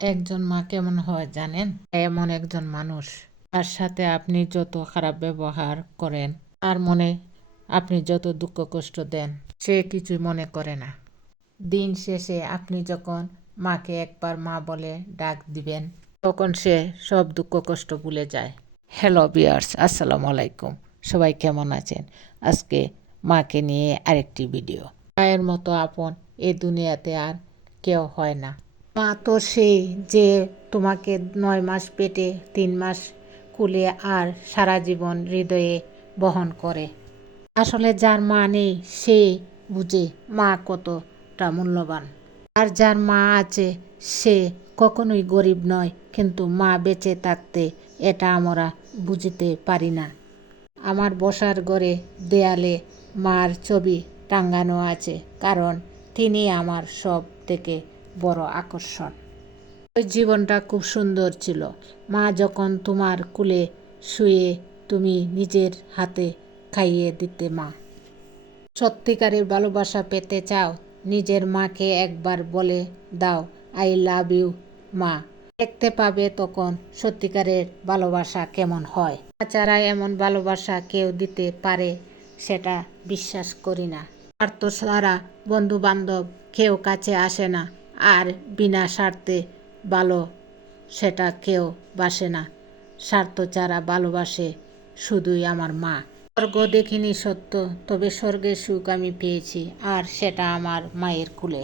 একজন মা কেমন হয় জানেন? এমন একজন মানুষ, তার সাথে আপনি যত খারাপ ব্যবহার করেন, তার মনে আপনি যত দুঃখ কষ্ট দেন, সে কিছুই মনে করে না। দিন শেষে আপনি যখন মাকে একবার মা বলে ডাক দিবেন, তখন সে সব দুঃখ কষ্ট ভুলে যায়। হ্যালো ভিউয়ার্স, আসসালামু আলাইকুম। সবাই কেমন আছেন? আজকে মাকে নিয়ে আরেকটি ভিডিও। মায়ের মতো আপন এই দুনিয়াতে আর কেউ হয় না। মা তো সেই যে তোমাকে 9 মাস পেটে, 3 মাস কুলে আর সারা জীবন হৃদয়ে বহন করে। আসলে যার মা নেই সে বুঝে মা কতটা মূল্যবান। আর যার মা আছে সে কখনোই গরিব নয়, কিন্তু মা বেঁচে থাকতে এটা আমরা বুঝতে পারি না। আমার বসার ঘরে দেয়ালে মার ছবি টাঙানো আছে, কারণ তিনি আমার সব থেকে বড় আকর্ষণ। ওই জীবনটা খুব সুন্দর ছিল। মা যখন তোমার কোলে শুয়ে তুমি নিজের হাতে খাইয়ে দিতে। মা সত্যিকারের ভালোবাসা পেতে চাও? নিজের মাকে একবার বলে দাও আই লাভ ইউ মা। দেখতে পাবে তখন সত্যিকারের ভালোবাসা কেমন হয়। তাছাড়া এমন ভালোবাসা কেউ দিতে পারে সেটা বিশ্বাস করি না। স্বার্থ ছাড়া বন্ধু বান্ধব কেউ কাছে আসে না, আর বিনা স্বার্থে ভালো সেটা কেউ বাসে না। স্বার্থ ছাড়া ভালোবাসে শুধুই আমার মা। স্বর্গ দেখিনি সত্য, তবে স্বর্গের সুখ আমি পেয়েছি, আর সেটা আমার মায়ের কোলে।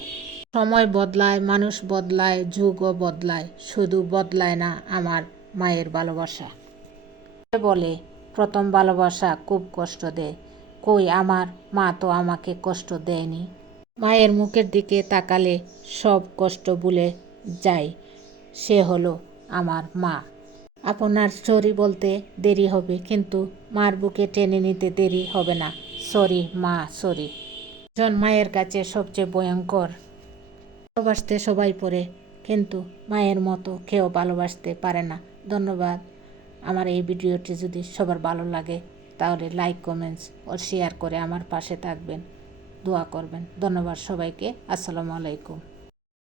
সময় বদলায়, মানুষ বদলায়, যুগও বদলায়, শুধু বদলায় না আমার মায়ের ভালোবাসা। বলে প্রথম ভালোবাসা খুব কষ্ট দেয়। কই, আমার মা তো আমাকে কষ্ট দেয়নি। মায়ের মুখের দিকে তাকালে সব কষ্ট ভুলে যাই। সে হলো আমার মা। আপনার সরি বলতে দেরি হবে, কিন্তু মার বুকে টেনে নিতে দেরি হবে না। সরি মা, সরি। একজন মায়ের কাছে সবচেয়ে ভয়ঙ্কর। ভালোবাসতে সবাই পারে, কিন্তু মায়ের মতো কেউ ভালোবাসতে পারে না। ধন্যবাদ। আমার এই ভিডিওটি যদি সবার ভালো লাগে তাহলে লাইক, কমেন্টস ও শেয়ার করে আমার পাশে থাকবেন, দোয়া করবেন। ধন্যবাদ সবাইকে। আসসালামু আলাইকুম।